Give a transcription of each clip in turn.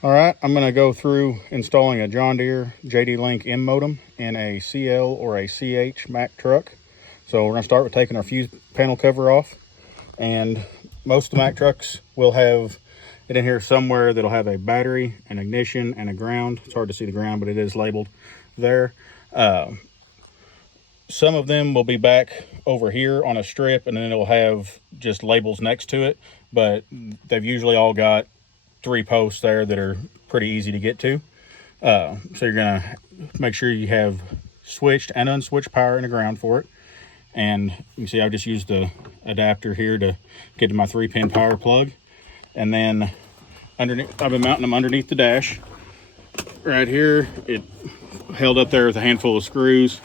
All right, I'm going to go through installing a John Deere JD-Link M-Modem in a CL or a CH Mack truck. So we're going to start with taking our fuse panel cover off. And most of the Mack trucks will have it in here somewhere that'll have a battery, an ignition, and a ground. It's hard to see the ground, but it is labeled there. Some of them will be back over here on a strip, and then it'll have just labels next to it. But they've usually all got 3 posts there that are pretty easy to get to. So you're gonna make sure you have switched and unswitched power and a ground for it. And you can see I just used the adapter here to get to my 3-pin power plug. And then underneath, I've been mounting them underneath the dash. Right here, it held up there with a handful of screws.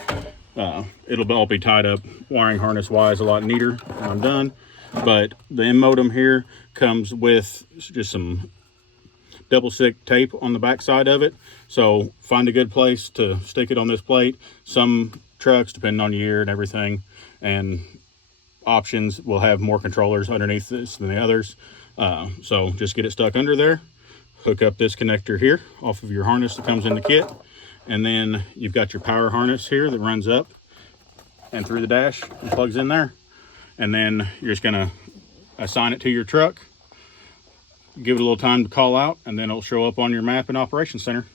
It'll all be tied up wiring harness wise a lot neater when I'm done. But the M-Modem here comes with just some double stick tape on the back side of it. So find a good place to stick it on this plate. Some trucks, depending on year and everything and options, will have more controllers underneath this than the others. So just get it stuck under there. Hook up this connector here off of your harness that comes in the kit. And then you've got your power harness here that runs up and through the dash and plugs in there. And then you're just gonna assign it to your truck, give it a little time to call out, and then it'll show up on your map and operations center.